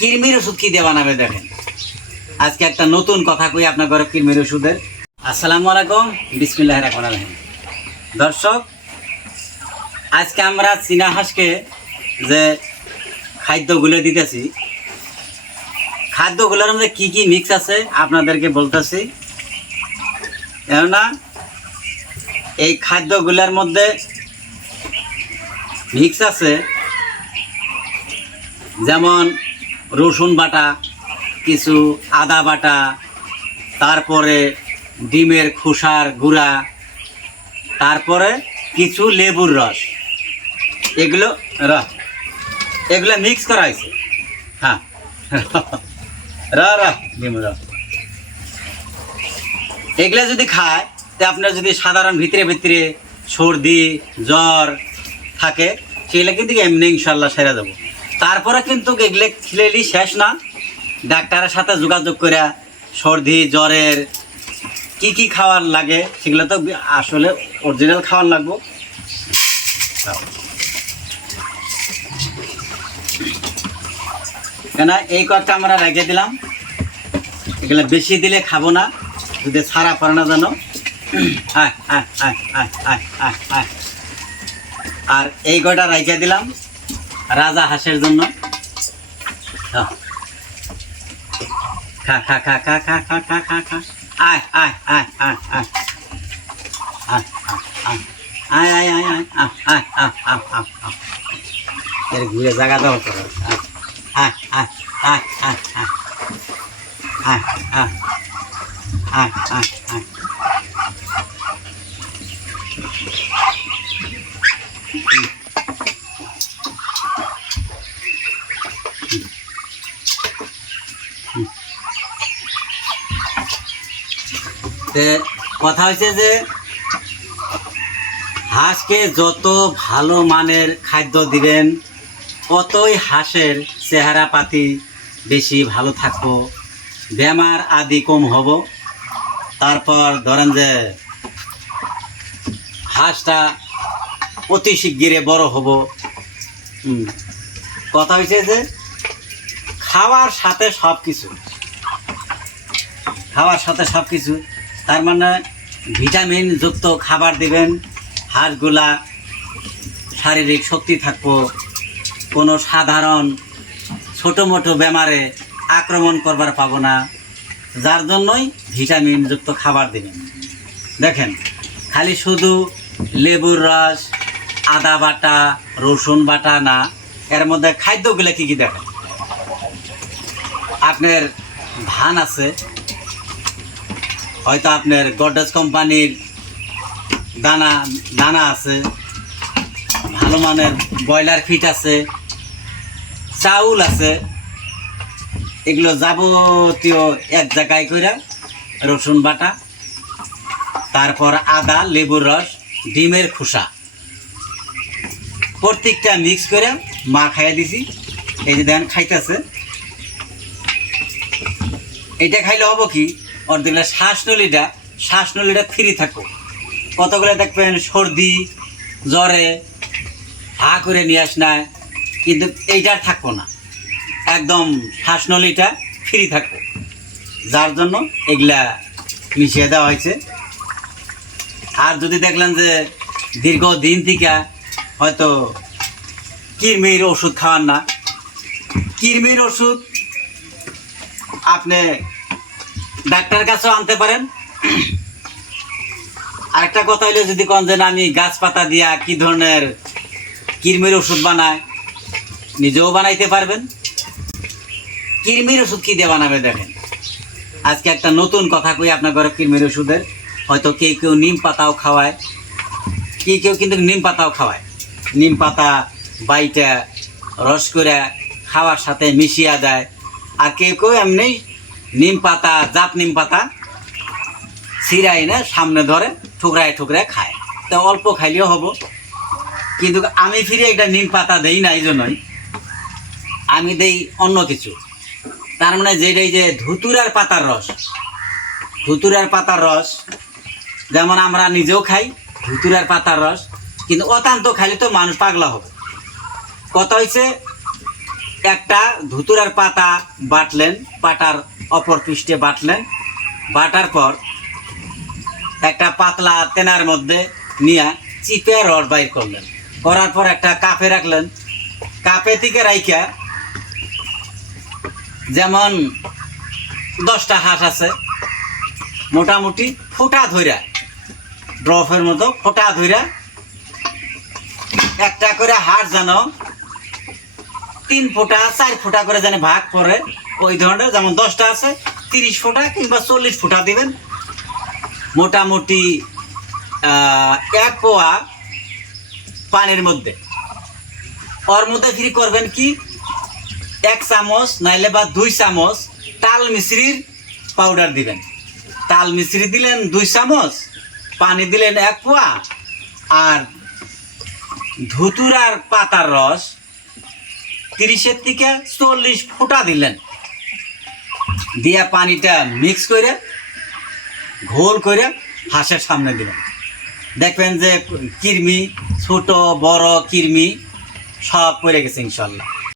কৃমির ওষুধ কি দিয়ে বানাবে দেখেন। আজকে একটা নতুন কথা কই আপনার ঘরে কৃমির ওষুধের। আসসালামু আলাইকুম, বিসমিল্লাহির রহমানির রহিম। দর্শক, আজকে আমরা চীনা হাঁসকে যে খাদ্যগুলো দিতেছি, খাদ্যগুলোর মধ্যে কি কি মিক্স আছে আপনাদেরকে বলতেছি। কেননা এই খাদ্যগুলোর মধ্যে মিক্স আছে যেমন রসুন বাটা, কিছু আদা বাটা, তারপরে ডিমের খোসার গুঁড়া, তারপরে কিছু লেবুর রস, এগুলো মিক্স করা হয়েছে। হ্যাঁ, লেবুর রস এগুলো যদি খায় তো আপনার যদি সাধারণ ভিতরে ভিতরে সর্দি জ্বর থাকে সেগুলো কিন্তু এমনি ইনশাল্লাহ সেরে দেবো। তারপরে কিন্তু এগুলো খেলেই শেষ না, ডাক্তারের সাথে যোগাযোগ করে সর্দি জ্বরের কি কি খাওয়ার লাগে সেগুলো তো আসলে অরিজিনাল খাওয়ার লাগবো। কেন এই কয়েকটা আমরা রেখে দিলাম, এগুলো বেশি দিলে খাবো না, যদি ছাড়া পড়ে না জানো। আর এই কয়টা রেখে দিলাম রাজা হাঁসের জন্য। খা খা খা খা খা খা খা খা খা আয় আয় আয় আয় আয় আয় আয় আয় আয় আয় আয় আয় আয় আয় এর ঘুরে জায়গা দাও তো। আয় আয় আয় আয় আয় আয় আয় আয় আয় আয় কথা হয়েছে যে হাঁসকে যত ভালো মানের খাদ্য দিবেন ততই হাঁসের চেহারা পাতি বেশি ভালো থাকবো, বেমার আদি কম হব। তারপর ধরেন যে হাঁসটা অতি শিগগিরে বড় হব। কথা হয়েছে যে খাওয়ার সাথে সব কিছু, খাওয়ার সাথে সব কিছু, তার মানে ভিটামিন যুক্ত খাবার দিবেন। হাঁসগুলা শারীরিক শক্তি থাকবো, কোনো সাধারণ ছোটো মোটো বেমারে আক্রমণ করবার পাবো না, যার জন্যই ভিটামিন যুক্ত খাবার দিবেন। দেখেন, খালি শুধু লেবুর রস, আদা বাটা, রসুন বাটা না, এর মধ্যে খাদ্যগুলো কী কী দেখেন। আপনার ধান আছে, হয়তো আপনার গডরেজ কোম্পানির দানা আছে, ভালো মানের ব্রয়লার ফিট আছে, চাউল আছে, এগুলো যাবতীয় এক জায়গায় করে রসুন বাটা, তারপর আদা, লেবুর রস, ডিমের খোসা, প্রত্যেকটা মিক্স করে মা খাইয়ে দিছি। এই যে দেখেন খাইতেছে, এটা খাইলে হবো কি, ওর দেখলে শ্বাসনলীটা ফ্রি থাকবো। কতগুলো দেখবেন সর্দি জ্বরে হা করে নিয়ে আস না, কিন্তু এইটার থাকবো না, একদম শ্বাসনলীটা ফ্রি থাকবো, যার জন্য এগুলা মিশিয়ে দেওয়া হয়েছে। আর যদি দেখলেন যে দীর্ঘদিন থেকে হয়তো কৃমির ওষুধ খাওয়ান না, কৃমির ওষুধ আপনি ডাক্তার কাছেও আনতে পারেন। আরেকটা কথা হইলে যদি কোন যে আমি গাছপাতা দিয়া কি ধরনের কৃমির ওষুধ বানায়, নিজেও বানাইতে পারবেন। কৃমির ওষুধ কি দিয়ে বানাবে দেখেন। আজকে একটা নতুন কথা কই আপনার ঘরে কৃমির ওষুধের। হয়তো কেউ নিম পাতাও খাওয়ায়, কেউ কিন্তু নিম পাতাও খাওয়ায়। নিম পাতা বাইটা রস করে খাওয়ার সাথে মিশিয়ে দেয়। আর কেউ এমনি নিম পাতা, জাত নিম পাতা ছিঁড়াই না সামনে ধরে ঠুকরায় ঠুকরায় খায়, তো অল্প খাইলেও হবো। কিন্তু আমি ফিরে একটা নিম পাতা দেই না, এই জন্যই আমি দেই অন্য কিছু। তার মানে যেটাই যে ধুতুরার পাতার রস, যেমন আমরা নিজেও খাই ধুতুরার পাতার রস, কিন্তু অতান্ত খাইলে তো মানুষ পাগলা হবে। কথা হয়েছে একটা ধুতুরার পাতা বাটলেন, পাটার অপর পৃষ্ঠে বাটলেন, বাটার পর একটা পাতলা তেনার মধ্যে নিয়ে চিপে রড বাইর করলেন, করার পর একটা কাপে রাখলেন, কাপে থেকে রাইখা যেমন 10টা হাঁস আছে, মোটামুটি ফোঁটা ধইরা, ড্রফের মতো ফোঁটা ধইরা একটা করে হাঁস যেন 3 ফোঁটা 4 ফোঁটা করে যেন ভাগ করে, ওই ধরনের, যেমন 10টা আছে 30 ফোঁটা কিংবা 40 ফোঁটা দিবেন। মোটামুটি 1 পোয়া পানির মধ্যে, ওর মধ্যে ফ্রি করবেন কি 1 চামচ নাইলে বা 2 চামচ তাল মিশ্রির পাউডার দিবেন। তাল মিশ্রি দিলেন 2 চামচ, পানি দিলেন 1 পোয়া, আর ধুতুরার পাতার রস 30 থেকে 40 ফোঁটা দিলেন, দিয়া পানিটা মিক্স করে ঘোল করে হাঁসের সামনে দিলেন। দেখবেন যে কৃমি, ছোট বড় কৃমি সব পড়ে গেছে ইনশাল্লাহ।